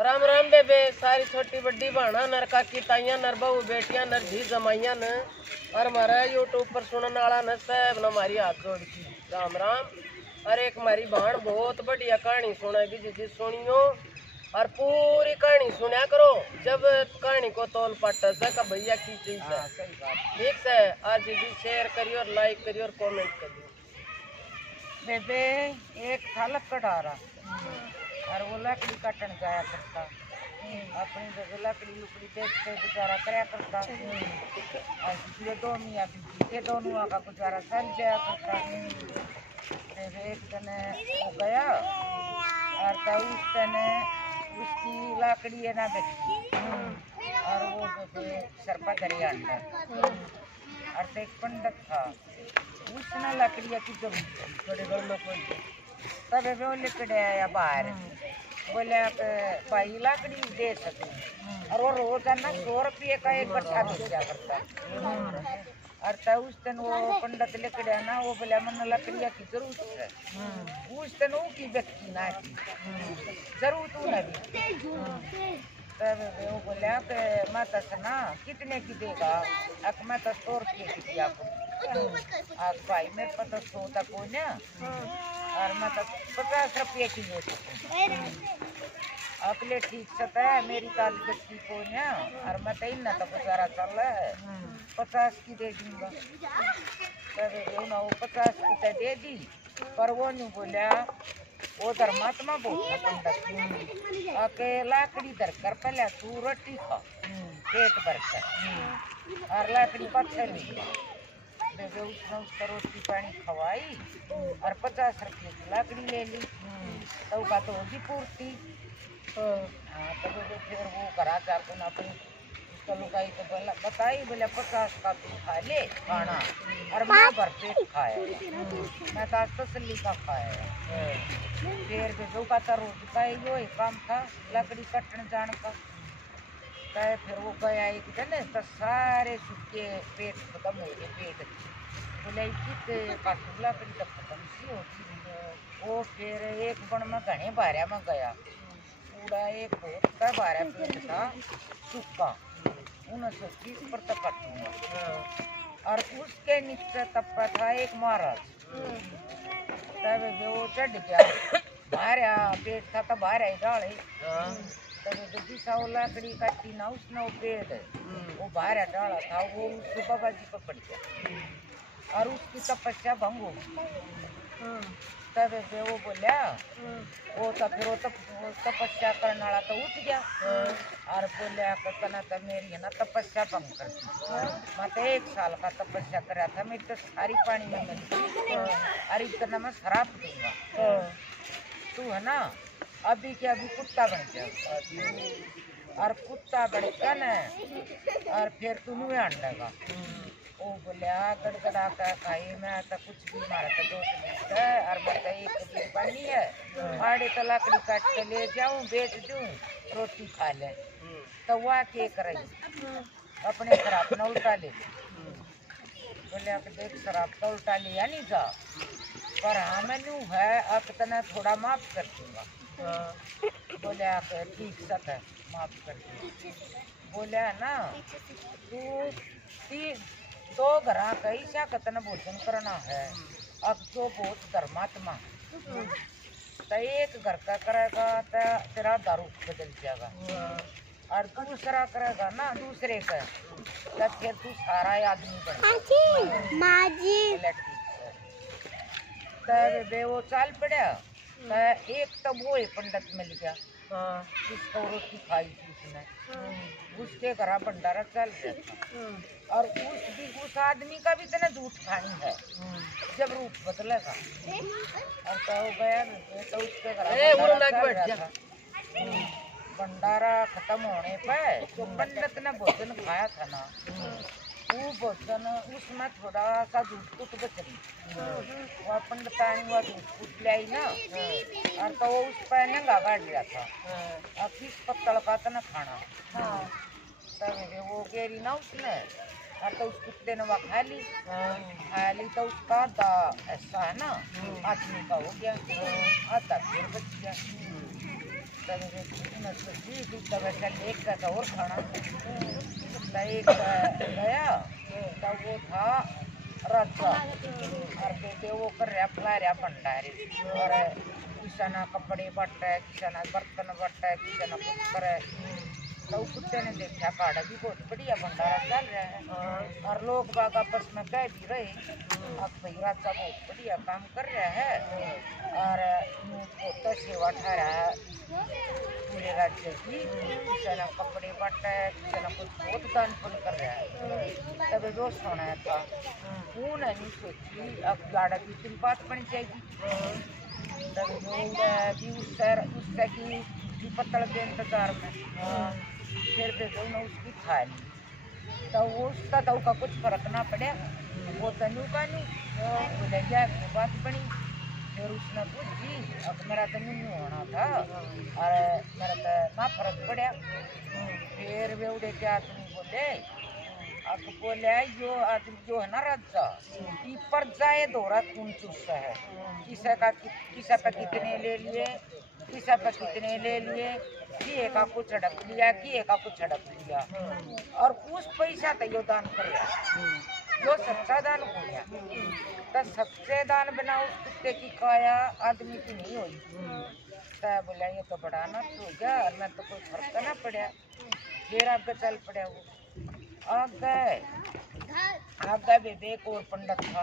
राम राम बेबे, सारी छोटी बड्डी भाणा नर काकी ताइया नर बहू बेटियां नर धी जमाइया न और हमारा यूट्यूब पर सुनने वाला न सब न हमारी हाथ जोड़ की राम राम। और एक हमारी भाण बहुत बढ़िया कहानी सुनाएगी जी सुनियो और पूरी कहानी सुना करो। जब कहानी को तोल पट से का भैया की चीज है ठीक है। आज जी शेयर करियो और लाइक करियो और कमेंट करियो। बेबे एक था लकड़ारा और वो लकड़ी काटन जाया करता, अपनी जगह लकड़ी लुकड़ी देखते गुजारा कराया करता और पिछले दो मियाँ बीबी के दोनों का गुजारा चल जाया करता। फिर एक दिन वो गया और तो उस दिन उसकी लकड़ी है ना बेटी और वो बेबे सरपा दरिया अंदर और तो एक पंडित था उसने लकड़िया की जरूरत बड़े घर में कोई तब वो लकड़ी आया बाहर बोले भाई लकड़ी दे सकते और वो रोजाना 100 रुपये का एक गट्ठा बेचा करता। और तब उस दिन वो पंडित लकड़िया ना वो बोले मन लकड़िया की जरूरत है। उस दिन वो की व्यक्ति ना की जरूरत नहीं तब वो बोला कि माता से ना कितने की देगा अब मैं तो 100 रुपये की दिया आज भाई मेरे पास तो 100 तक हो ना और मैं तो 50 रुपये की ले सकूँ अपने ठीक से मेरी ताज बच्ची को ना और मैं तो इन्ना तो गुजारा चल रहा है 50 की दे दूंगा। तब ना वो 50 की तो दे दी पर वो नहीं बोला वो धर्मात्मा बोलता पंडित अकेला लकड़ी धर कर पहले तू रोटी खा पेट भर कर और लकड़ी पत्थर ली बेबे उसने उसका रोटी पानी खवाई और 50 रुपये की लकड़ी ले ली तो का तो होगी पूर्ति। हाँ तो बेबे फिर वो करा चार को अपनी उसका लुकाई तो बोला बताई बोले 50 का तू खा ले खाना और मैं भर पेट खाया मैं तो आज तसल्ली का खाया। फिर बेबे का तो रोज का यो ही काम था लकड़ी कटन जान का कहे फिर वो गया एक दिन तो सारे सूखे पेट खत्म हो गए पेट बोले काटू लकड़ी तो खत्म सी होती वो फिर एक बन में घने बारिया में गया पूरा एक बहुत बारह पेट था सूखा 1930 पर तक कटूंगा और उसके नीचे तप्पा था एक महाराज तब वो चढ़ गया बारह पेट था तो बारह डाले तब दिशा लकड़ी काटी ना उसने वो पेड़ वो बारह डाला था वो उसको बाबा जी पकड़ गया और उसकी तपस्या भंग हो गई। तब वो बोलिया वो तो फिर वो तपस्या करने वाला तो उठ गया और बोलिया कहना तो मेरी है ना तपस्या भंग कर दी मैं तो 1 साल का तपस्या करा था मेरी तो सारी पानी में मिलती और इतना मैं शराब दूंगा तू है ना अभी के अभी कुत्ता बन गया और कुत्ता बन गया न और फिर तू नहीं आंडेगा वो बोलिया गड़गड़ा कर खाई मैं तो कुछ भी मारा तो दोस्त है और मैं तो एक दिन बनी है आड़े तो लकड़ी काट के ले जाऊं बेच दूं रोटी खा ले तो वह के रही अपने शराब न उल्टा ले बोले देख शराब तो उल्टा लिया नहीं जा पर हाँ मैनू है अब तना थोड़ा माफ कर दूंगा। बोले ठीक सक है माफ कर दूंगा। बोले ना तू 2 घर कई सा कतन भोजन करना है अब तो बहुत धर्मात्मा तो एक घर का करेगा तो तेरा दारू बदल जाएगा और दूसरा करेगा ना दूसरे का तो फिर तू सारा आदमी बनेगा। तब बे वो चाल पड़ा तो एक तो वो पंडित मिल गया जिसको रोटी खाई थी उसने उसके घर भंडारा चल गया था और उस आदमी का भी इतना झूठ खानी है जब रूप बदलेगा और तो हो गया तो उसके घर भंडारा खत्म होने पर जो पंडित ने भोजन खाया था ना वो भोजन उसमें थोड़ा सा दूध कुछ बच रही वह पंडितानी वह दूध कुछ लाई ना और तो वो उस पर नंगा काट लिया था और किस पत्तल का तो न खाना तब वो गेरी ना उसने और तो उस कुत्ते ने वह खा ली तो उसका ऐसा है ना आदमी का हो गया आधा फिर बच गया। तब मैं सोची कि तब ऐसा एक का और खाना तब एक गया तब वो था राजा और बेटे वो कर रहा फैला रहा भंडारे और किसी ना कपड़े बट है किसी ना बर्तन बट है किसी ना कुछ करे। तो कुत्ते ने देखा काड़ा भी बहुत बढ़िया भंडारा चल रहा है और लोग बाग आपस में कह भी रहे अब भाई राजा बहुत बढ़िया काम कर रहा है और बहुत सेवा ठा रहा है पूरे राज्य की। किसी ना कपड़े बट है किसी ना कुछ बहुत दान पुण्य कर रहा है। तब जो सुना था उन्हें नहीं सोची अब गाड़ा की तुम बात बन जाएगी तब भी उससे की पत्तल के इंतजार में फिर देखो ना उसकी खा ली तो वो उसका तो का कुछ फर्क ना पड़ा वो तनु का नहीं बोले क्या बात बनी। फिर उसने पूछी अब मेरा तो नहीं होना था और मेरा तो ना फर्क पड़ा। फिर वे उड़े के आदमी बोले अब बोले यो आदमी जो है ना राजा ई पर जाए दौरा कौन चुस्सा है किसा पे कितने ले लिए किसा पे कितने ले लिए किए का कुछ हड़प लिया किए का कुछ हड़प लिया और उस पैसा तो यो दान कर जो सच्चा दान हो गया तो सच्चे दान बिना उस कुत्ते की काया आदमी की नहीं हुई। तो बोला ये तो बड़ा ना हो गया और मैं तो कोई फर्क ना पड़ा। फिर आगे चल पड़ा वो आगे विवेक और पंडित था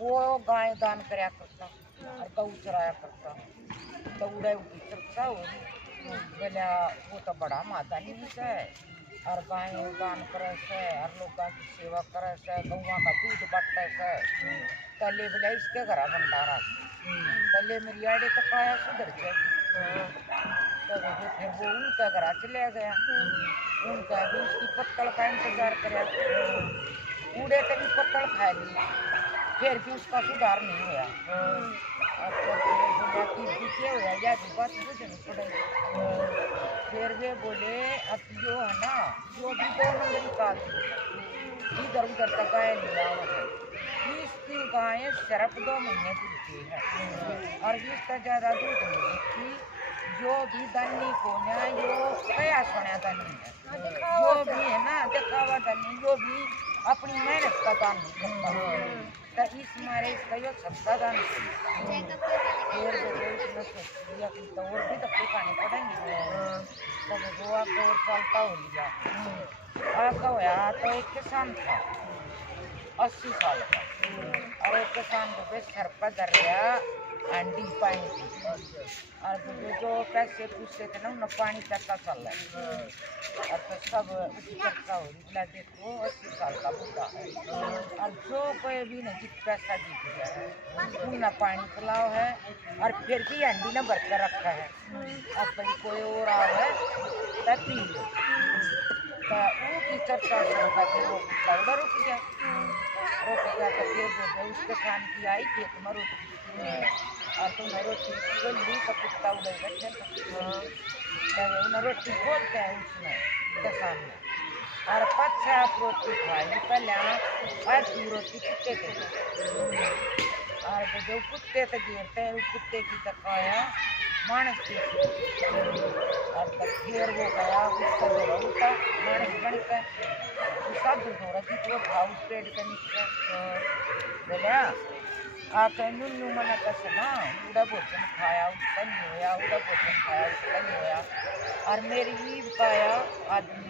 वो गाय दान कराया करता और गऊ चराया करता दौड़े की चर्चा हो बोला वो तो बड़ा माता नहीं है और गाय दान करे से और लोग की सेवा करे से गौवा का दूध बटे से पहले बोला इसके घर भंडारा पहले मेरी आड़े तो काया सुधर जाएगी। तो फिर वो उनका घर चले गया उनका भी उसकी पत्तल का इंतजार कराया कूड़े से भी पत्तल खा ली फिर भी उसका सुधार नहीं हुआ। फिर वे बोले अब जो है ना जो भी 2 नंबर का इधर उधर तक गाय लिया इसकी गाय सिर्फ 2 महीने दूध है और इसका ज़्यादा दूध नहीं देती। जो भी दानी को ना जो कया सुना दानी है जो भी है ना दिखावा दानी जो भी अपनी मेहनत का दान नहीं करता तो इस मारे इसका यो सस्ता दान फिर सोचिया कि तो और भी धक्के खाने पड़ेंगे तब वो आगे और चलता हो लिया आगे होया तो एक किसान था 80 साल का और एक किसान को सर पर धर गया अंडी पानी की और जो पैसे पूछते थे ना उन्हें पानी चलता चल रहा है और तो सब उसकी चर्चा हो रही बोला देखो 80 साल का बुढ़ा है और जो कोई भी नहीं पैसा जीत गया है उन्हें पानी पिलाओ है और फिर भी अंडी ने भर कर रखा है अब भाई कोई और आ है तब पी लो तो उसकी चर्चा वो दौड़ा रुक गया तो फिर उसके खान की आई खेत में रोटी और तुम रोटी बोली तो कुत्ता उड़े बैठे उन्हें रोटी बोलते हैं उसमें किसान में और 5 आप रोटी खाई पहले आधी रोटी कुत्ते के और जो कुत्ते तक गिरते हैं उस कुत्ते की तकाया मानस की और फिर वो गया उसका दौरा उठा मानस बन कर उसका दौरा की तो था उस पेड़ के नीचे बोला आके नुन्नू मना कैसे ना उड़ा भोजन खाया उसका नहीं होया उड़ा भोजन खाया उसका नहीं होया और मेरी ईद पाया आदमी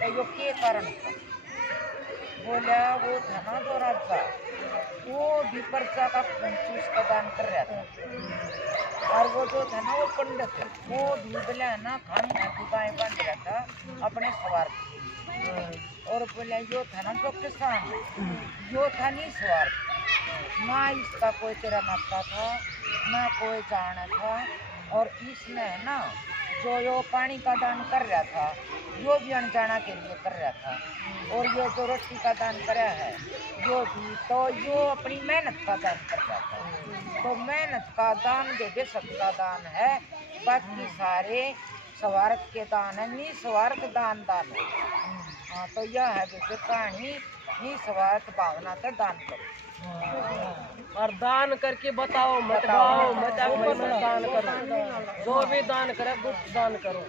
की यो के कारण था बोला वो था ना जो राजा वो भी पर्चा का खून का दान कर रहा था और वो जो था ना वो पंडित वो भी बोला ना खान गाय बांध रहा था अपने स्वार्थ और बोला यो था ना जो किसान यो था नहीं स्वार्थ ना इसका कोई तेरा नाता था ना कोई जाना था और इसने है ना जो यो पानी का दान कर रहा था यो भी अनजाना के लिए कर रहा था और ये जो रोटी का दान कर रहा है यो भी तो यो अपनी मेहनत का दान कर रहा था तो मेहनत का दान दे सबका दान है बाकी सारे स्वार्थ के दान है निस्वार्थ दान दान है। हाँ तो यह है जैसे कहानी निस्वार्थ भावना से दान करो। और दान करके बताओ, मत गाओ, मत भाई मत दान करो, जो भी दान करे गुप्त दान करो।